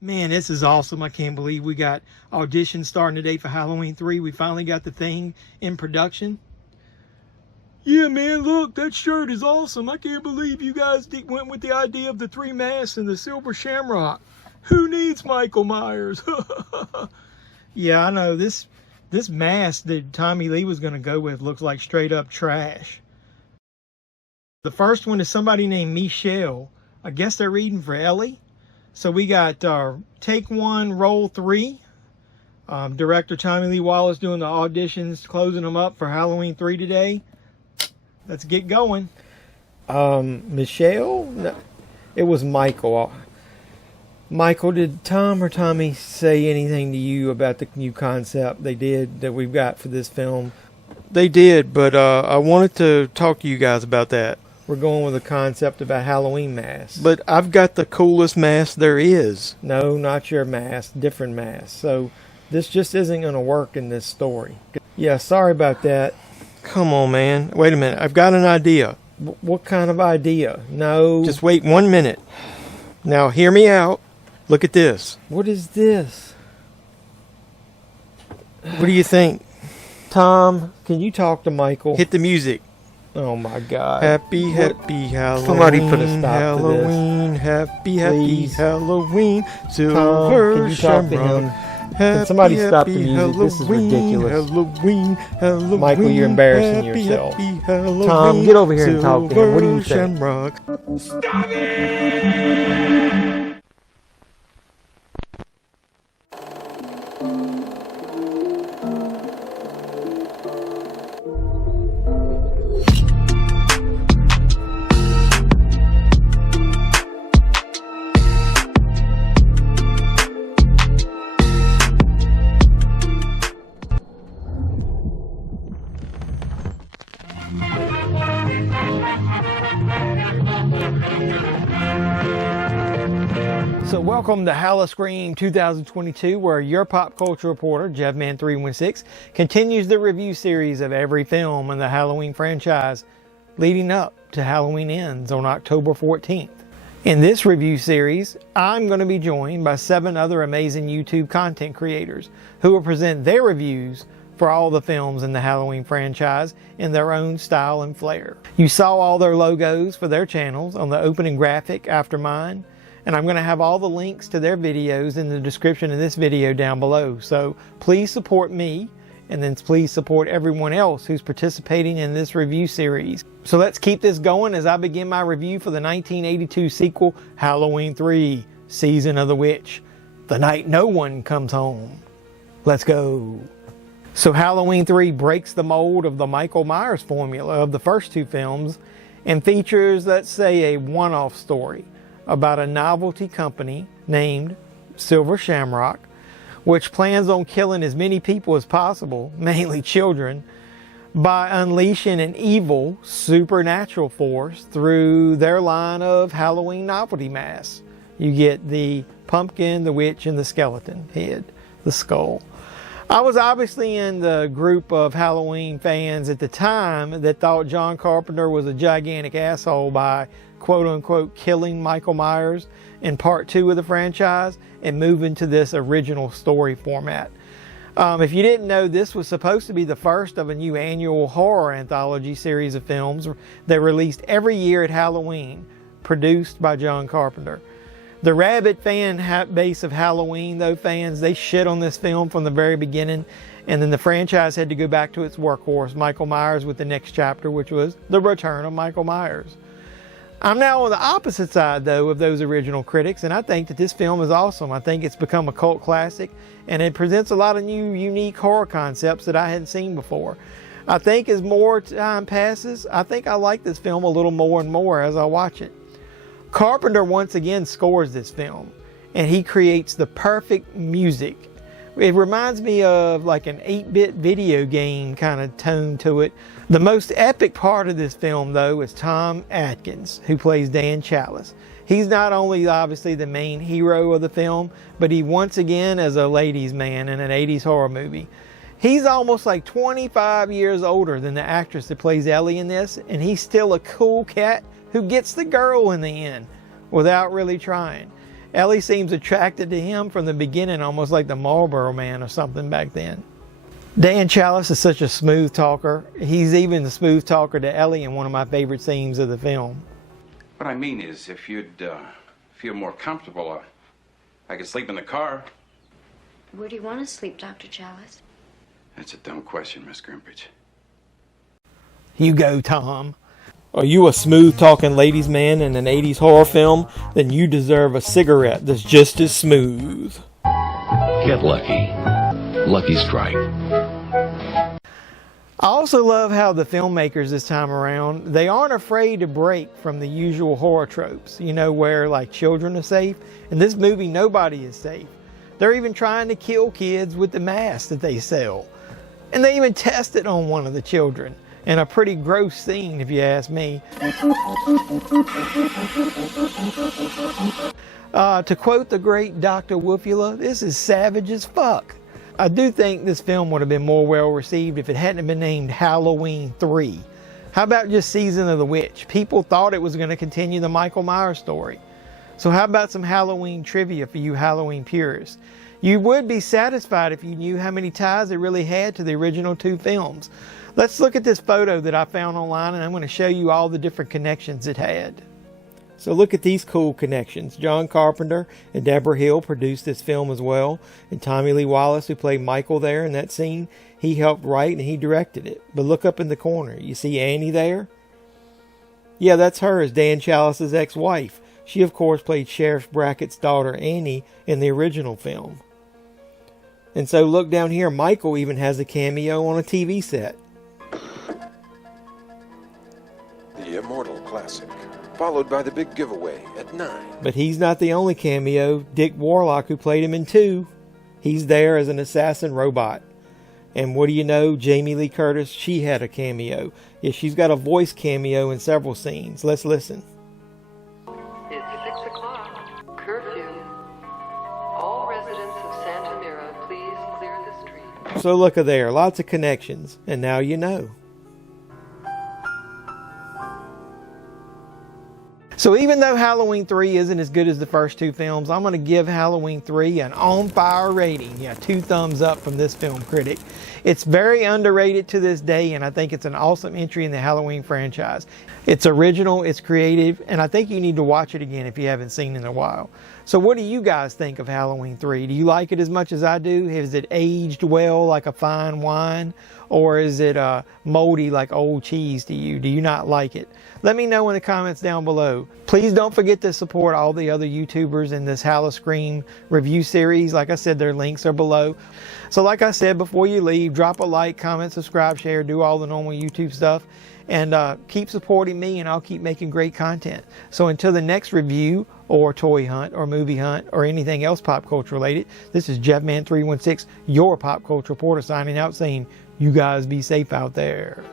Man, this is awesome. I can't believe we got auditions starting today for Halloween 3. We finally got the thing in production. Yeah, man, look, that shirt is awesome. I can't believe you guys went with the idea of the 3 masks and the silver shamrock. Who needs Michael Myers? Yeah, I know. This mask that Tommy Lee was going to go with looks like straight up trash. The first one is somebody named Michelle. I guess they're reading for Ellie. So we got take 1, roll 3. Director Tommy Lee Wallace doing the auditions, closing them up for Halloween 3 today. Let's get going. Michelle? No, it was Michael. Michael, did Tom or Tommy say anything to you about the new concept they did that we've got for this film? They did, but I wanted to talk to you guys about that. We're going with a concept about Halloween masks. But I've got the coolest mask there is. No, not your mask. Different mask. So this just isn't going to work in this story. Yeah, sorry about that. Come on, man. Wait a minute. I've got an idea. What kind of idea? No. Just wait 1 minute. Now, hear me out. Look at this. What is this? What do you think? Tom, can you talk to Michael? Hit the music. Oh my God. Happy Halloween. Somebody put a stop Halloween, to this. happy Please. Halloween. Tom, Silver can you talk to him? Can somebody stop the music? Halloween, this is ridiculous. Halloween. Michael, you're embarrassing yourself. Tom, get over here and talk to him. What do you think? Stop it! So welcome to HalloSCREAM 2022, where your pop culture reporter, JevMan316, continues the review series of every film in the Halloween franchise leading up to Halloween Ends on October 14th. In this review series, I'm going to be joined by 7 other amazing YouTube content creators who will present their reviews for all the films in the Halloween franchise in their own style and flair. You saw all their logos for their channels on the opening graphic after mine, and I'm going to have all the links to their videos in the description of this video down below. So please support me, and then please support everyone else who's participating in this review series. So let's keep this going as I begin my review for the 1982 sequel, Halloween 3, Season of the Witch, The Night No One Comes Home. Let's go. So Halloween 3 breaks the mold of the Michael Myers formula of the first 2 films and features, let's say, a one-off story about a novelty company named Silver Shamrock, which plans on killing as many people as possible, mainly children, by unleashing an evil supernatural force through their line of Halloween novelty masks. You get the pumpkin, the witch, and the skeleton head, the skull. I was obviously in the group of Halloween fans at the time that thought John Carpenter was a gigantic asshole by quote-unquote killing Michael Myers in part 2 of the franchise and moving to this original story format. If you didn't know, this was supposed to be the first of a new annual horror anthology series of films that released every year at Halloween, produced by John Carpenter. The rabid fan base of Halloween, though, fans, they shit on this film from the very beginning, and then the franchise had to go back to its workhorse, Michael Myers, with the next chapter, which was The Return of Michael Myers. I'm now on the opposite side, though, of those original critics, and I think that this film is awesome. I think it's become a cult classic, and it presents a lot of new, unique horror concepts that I hadn't seen before. I think as more time passes, I think I like this film a little more and more as I watch it. Carpenter once again scores this film, and he creates the perfect music. It reminds me of like an 8-bit video game kind of tone to it. The most epic part of this film, though, is Tom Atkins, who plays Dan Chalice. He's not only obviously the main hero of the film, but he once again is a ladies' man in an 80s horror movie. He's almost like 25 years older than the actress that plays Ellie in this, and he's still a cool cat who gets the girl in the end without really trying. Ellie seems attracted to him from the beginning, almost like the Marlboro Man or something back then. Dan Chalice is such a smooth talker. He's even the smooth talker to Ellie in one of my favorite scenes of the film. What I mean is, if you'd feel more comfortable, I could sleep in the car. Where do you want to sleep, Dr. Chalice? That's a dumb question, Miss Grimbridge. You go, Tom. Are you a smooth-talking ladies' man in an 80s horror film? Then you deserve a cigarette that's just as smooth. Get lucky. Lucky Strike. I also love how the filmmakers this time around, they aren't afraid to break from the usual horror tropes, you know, where like children are safe. In this movie, nobody is safe. They're even trying to kill kids with the masks that they sell. And they even test it on one of the children. And a pretty gross scene, if you ask me. To quote the great Dr. Wolfula, this is savage as fuck. I do think this film would have been more well received if it hadn't been named Halloween 3. How about just Season of the Witch? People thought it was going to continue the Michael Myers story. So how about some Halloween trivia for you Halloween purists? You would be satisfied if you knew how many ties it really had to the original two films. Let's look at this photo that I found online, and I'm going to show you all the different connections it had. So look at these cool connections. John Carpenter and Debra Hill produced this film as well. And Tommy Lee Wallace, who played Michael there in that scene, he helped write and he directed it. But look up in the corner. You see Annie there? Yeah, that's her as Dan Chalice's ex-wife. She, of course, played Sheriff Brackett's daughter, Annie, in the original film. And so look down here. Michael even has a cameo on a TV set. The Immortal Classic, followed by the big giveaway at 9. But he's not the only cameo. Dick Warlock, who played him in 2, he's there as an assassin robot. And what do you know? Jamie Lee Curtis, she had a cameo. Yeah, she's got a voice cameo in several scenes. Let's listen. It's 6 o'clock. Curfew. All residents of Santa Mira, please clear the street. So look at there. Lots of connections. And now you know. So even though Halloween 3 isn't as good as the first two films, I'm going to give Halloween 3 an on-fire rating. Yeah, 2 thumbs up from this film critic. It's very underrated to this day, and I think it's an awesome entry in the Halloween franchise. It's original, it's creative, and I think you need to watch it again if you haven't seen it in a while. So what do you guys think of Halloween 3? Do you like it as much as I do? Has it aged well like a fine wine? Or is it moldy like old cheese to you? Do you not like it? Let me know in the comments down below. Please don't forget to support all the other YouTubers in this HalloSCREAM review series. Like I said, their links are below. So like I said, before you leave, drop a like, comment, subscribe, share, do all the normal YouTube stuff. And keep supporting me, and I'll keep making great content. So until the next review or toy hunt or movie hunt or anything else pop culture related, this is JeffMan316, your pop culture reporter, signing out saying, you guys be safe out there.